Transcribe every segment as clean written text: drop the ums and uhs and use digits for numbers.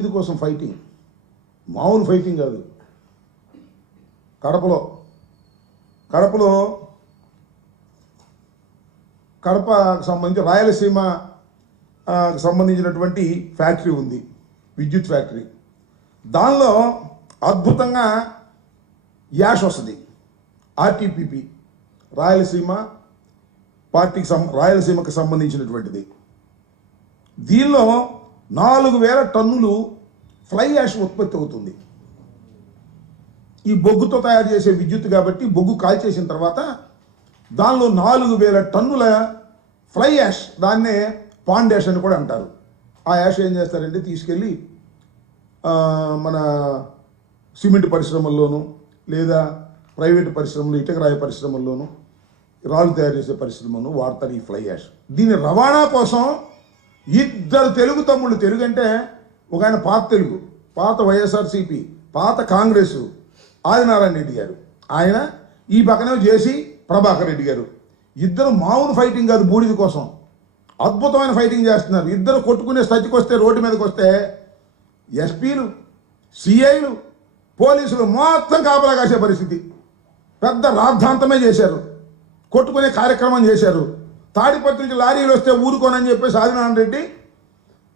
ఇది కోసం ఫైటింగ్, మామూలు ఫైటింగ్ కాదు. కడపలో కడప సంబంధించి రాయలసీమ సంబంధించినటువంటి ఫ్యాక్టరీ ఉంది, విద్యుత్ ఫ్యాక్టరీ. దానిలో అద్భుతంగా యాష్ వస్తుంది, ఆర్టీపీపీ రాయలసీమకు సంబంధించినటువంటిది. దీనిలో 4000 టన్నులు ఫ్లై యాష్ ఉత్పత్తి అవుతుంది. ఈ బొగ్గుతో తయారు చేసే విద్యుత్ కాబట్టి బొగ్గు కాల్చేసిన తర్వాత దానిలో 4000 టన్నుల ఫ్లై యాష్, దాన్నే పాండ్ యాష్ అని కూడా అంటారు. ఆ యాష్ ఏం చేస్తారంటే తీసుకెళ్ళి మన సిమెంట్ పరిశ్రమల్లోనూ లేదా ప్రైవేటు పరిశ్రమలు, ఇటుకరాయ పరిశ్రమల్లోనూ, రాళ్ళు తయారు చేసే పరిశ్రమను వాడతారు ఈ ఫ్లై యాష్. దీని రవాణా కోసం ఇద్దరు తెలుగు తమ్ముళ్ళు, తెలుగు అంటే ఒక ఆయన పాత వైఎస్ఆర్సీపీ, పాత కాంగ్రెస్ ఆదినారాయణ రెడ్డి గారు, ఆయన ఈ పక్కనే జేసీ ప్రభాకర్ రెడ్డి గారు. ఇద్దరు మామూలు ఫైటింగ్ కాదు, బూడిద కోసం అద్భుతమైన ఫైటింగ్ చేస్తున్నారు. ఇద్దరు కొట్టుకునే స్థితికి వస్తే, రోడ్డు మీదకి వస్తే ఎస్పీలు, సిఐలు, పోలీసులు మొత్తం కాపలా కాసే పరిస్థితి. పెద్ద రాద్ధాంతమే చేశారు, కొట్టుకునే కార్యక్రమం చేశారు. తాడిపత్రి నుంచి లారీలు వస్తే ఊరుకోనని చెప్పేసి ఆదినారాయణ రెడ్డి,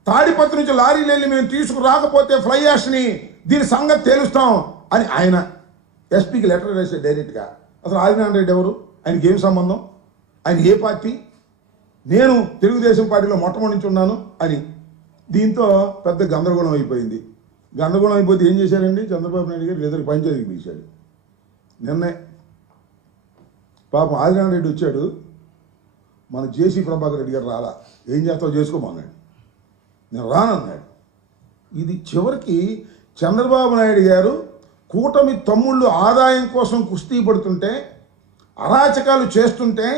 తాడిపత్రి నుంచి లారీలు వెళ్ళి మేము తీసుకురాకపోతే ఫ్లై యాష్ని దీని సంగతి తేలుస్తాం అని ఆయన ఎస్పీకి లెటర్ వేసాడు డైరెక్ట్గా. అసలు ఆదినారాయణ రెడ్డి ఎవరు, ఆయనకి ఏం సంబంధం, ఆయన ఏ పార్టీ, నేను తెలుగుదేశం పార్టీలో మొట్టమొదటి నుంచి ఉన్నాను అని. దీంతో పెద్ద గందరగోళం అయిపోయింది. గందరగోళం అయిపోతే ఏం చేశారండి, చంద్రబాబు నాయుడు గారు ఇద్దరికి పంచాయతీకి పిలిచాడు. నిన్నే పాపం ఆదినారాయణ రెడ్డి వచ్చాడు, మన జేసీ ప్రభాకర్ రెడ్డి గారు రాలా, ఏం చేస్తావు చేసుకోమన్నాడు. నేను రానన్నాడు. ఇది చివరికి చంద్రబాబు నాయుడు గారు కూటమి తమ్ముళ్ళు ఆదాయం కోసం కుస్తీ పడుతుంటే, అరాచకాలు చేస్తుంటే,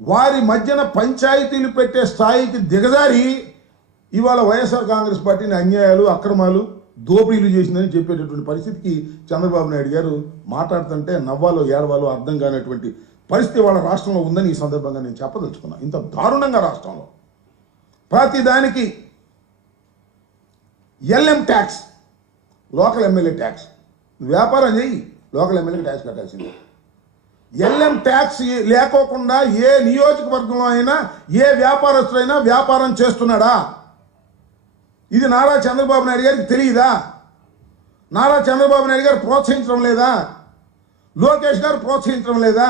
వారి మధ్యన పంచాయతీలు పెట్టే స్థాయికి దిగజారి ఇవాళ వైఎస్ఆర్ కాంగ్రెస్ పార్టీని అన్యాయాలు, అక్రమాలు, దోపిడీలు చేసిందని చెప్పేటటువంటి పరిస్థితికి చంద్రబాబు నాయుడు గారు మాట్లాడుతుంటే నవ్వాలో ఏడవాలో అర్థం కానటువంటి పరిస్థితి వాళ్ళ రాష్ట్రంలో ఉందని ఈ సందర్భంగా నేను చెప్పదలుచుకున్నాను. ఇంత దారుణంగా రాష్ట్రంలో ప్రతి దానికి LM tax, local MLA tax, వ్యాపారం చేయి లోకల్ ఎమ్మెల్యేకి ట్యాక్స్ కట్టాల్సిందే. ఎల్ఎం ట్యాక్స్ లేకోకుండా ఏ నియోజకవర్గంలో అయినా ఏ వ్యాపారస్తుడైనా వ్యాపారం చేస్తున్నాడా? ఇది నారా చంద్రబాబు నాయుడు గారికి తెలియదా? నారా చంద్రబాబు నాయుడు గారు ప్రోత్సహించడం లేదా? లోకేష్ గారు ప్రోత్సహించడం లేదా?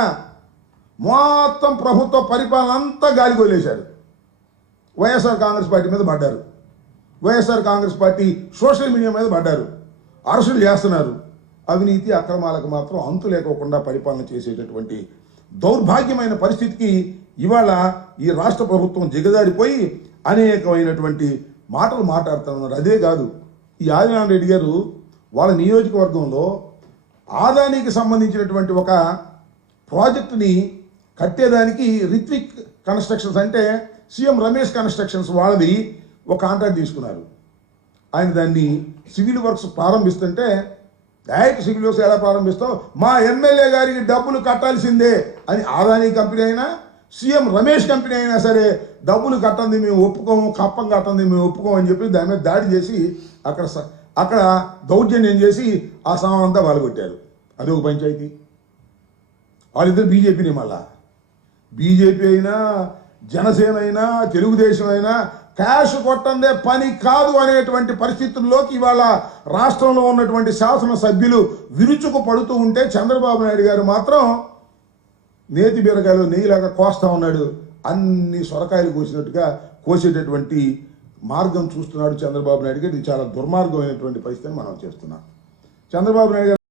మొత్తం ప్రభుత్వ పరిపాలన అంతా గాలికి వదిలేశారు. వైఎస్ఆర్ కాంగ్రెస్ పార్టీ మీద పడ్డారు, YSR Congress party social media మీద పడ్డారు, అరెస్టులు చేస్తున్నారు. అవినీతి అక్రమాలకు మాత్రం అంతు లేకోకుండా పరిపాలన చేసేటటువంటి దౌర్భాగ్యమైన పరిస్థితికి ఇవాళ ఈ రాష్ట్ర ప్రభుత్వం దిగజారిపోయి అనేకమైనటువంటి మాటలు మాట్లాడుతున్నారు. అదే కాదు, ఈ ఆదినారాయణ రెడ్డి గారు వాళ్ళ నియోజకవర్గంలో ఆదానికి సంబంధించినటువంటి ఒక ప్రాజెక్టుని కట్టేదానికి రిత్విక్ కన్స్ట్రక్షన్స్ అంటే సీఎం రమేష్ కన్స్ట్రక్షన్స్ వాళ్ళది ఒక కాంట్రాక్ట్ తీసుకున్నారు. ఆయన దాన్ని సివిల్ వర్క్స్ ప్రారంభిస్తుంటే, డైరెక్ట్ సివిల్ వర్క్స్ ఎలా ప్రారంభిస్తావు, మా ఎమ్మెల్యే గారికి డబ్బులు కట్టాల్సిందే అని ఆదాని కంపెనీ అయినా సీఎం రమేష్ కంపెనీ అయినా సరే డబ్బులు కట్టండి మేము ఒప్పుకోము, కప్పం కట్టండి మేము ఒప్పుకోము అని చెప్పి దాని మీద దాడి చేసి అక్కడ దౌర్జన్యం చేసి ఆ సామాన్ అంతా వాళ్ళగొట్టారు. అది ఒక పంచాయతీ. వాళ్ళిద్దరు బీజేపీని, మళ్ళా బీజేపీ అయినా జనసేన అయినా తెలుగుదేశం అయినా క్యాష్ కొట్టందే పని కాదు అనేటువంటి పరిస్థితుల్లోకి ఇవాళ రాష్ట్రంలో ఉన్నటువంటి శాసనసభ్యులు విరుచుకు పడుతూ ఉంటే చంద్రబాబు నాయుడు గారు మాత్రం నేతి బీరకాయలు నెయ్యిలాగా కోస్తా ఉన్నాడు. అన్ని సొరకాయలు కోసినట్టుగా కోసేటటువంటి మార్గం చూస్తున్నాడు చంద్రబాబు నాయుడు గారు. ఇది చాలా దుర్మార్గమైనటువంటి పరిస్థితిని మనం చేస్తున్నాం. చంద్రబాబు నాయుడు గారు